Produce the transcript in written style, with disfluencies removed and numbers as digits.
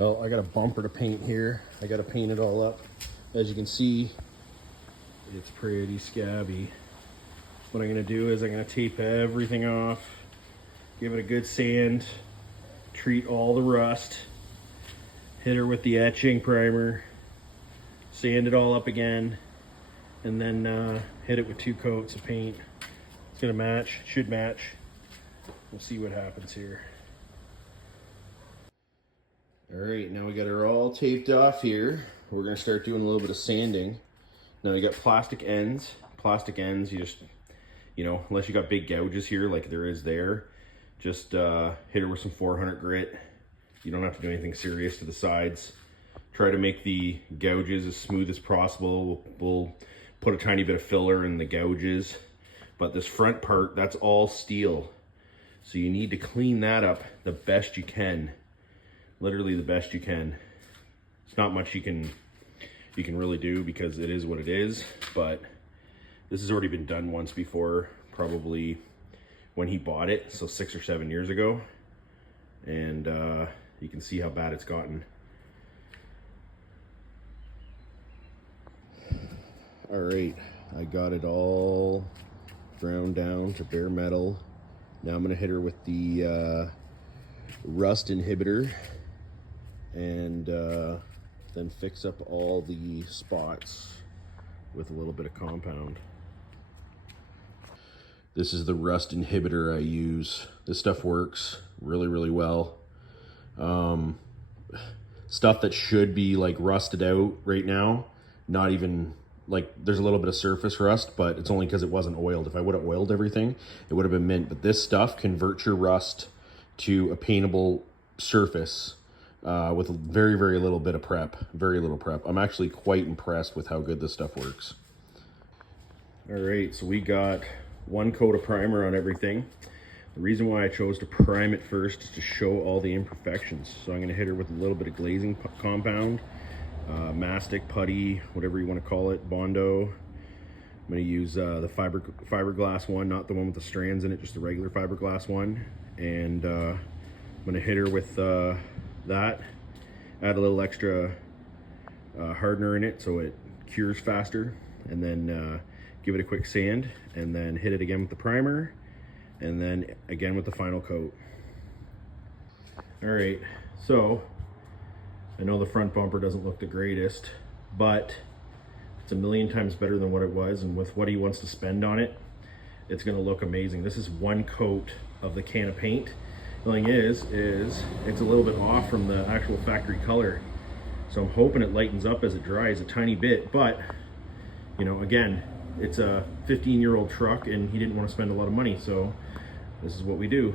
Well, I got a bumper to paint here. I got to paint it all up. As you can see, it's pretty scabby. What I'm gonna do is I'm gonna tape everything off, give it a good sand, treat all the rust, hit her with the etching primer, sand it all up again, and then hit it with 2 coats of paint. It's gonna match, should match. We'll see what happens here. All right, now we got her all taped off here. We're gonna start doing a little bit of sanding. Now you got plastic ends. Plastic ends, you just, you know, unless you got big gouges here like there is there, just hit her with some 400 grit. You don't have to do anything serious to the sides. Try to make the gouges as smooth as possible. We'll put a tiny bit of filler in the gouges, but this front part, that's all steel. So you need to clean that up the best you can. Literally the best you can. It's not much you can really do because it is what it is, but this has already been done once before, probably when he bought it, so 6 or 7 years ago. And you can see how bad it's gotten. All right, I got it all ground down to bare metal. Now I'm gonna hit her with the rust inhibitor and then fix up all the spots with a little bit of compound. This is the rust inhibitor I use. This stuff works really, really well. Stuff that should be like rusted out right now, not even, like there's a little bit of surface rust, but it's only because it wasn't oiled. If I would have oiled everything, it would have been mint. But this stuff converts your rust to a paintable surface with very, very little bit of prep, very little prep. I'm actually quite impressed with how good this stuff works. All right, so we got 1 coat of primer on everything. The reason why I chose to prime it first is to show all the imperfections. So I'm gonna hit her with a little bit of glazing compound, mastic, putty, whatever you wanna call it, Bondo. I'm gonna use the fiberglass one, not the one with the strands in it, just the regular fiberglass one. And I'm gonna hit her with that, add a little extra hardener in it so it cures faster, and then give it a quick sand, and then hit it again with the primer, and then again with the final coat. All right, so I know the front bumper doesn't look the greatest, but it's a million times better than what it was, and with what he wants to spend on it, it's gonna look amazing. This is 1 coat of the can of paint. The thing is it's a little bit off from the actual factory color. So I'm hoping it lightens up as it dries a tiny bit, but you know, again, it's a 15-year-old truck and he didn't want to spend a lot of money, so this is what we do.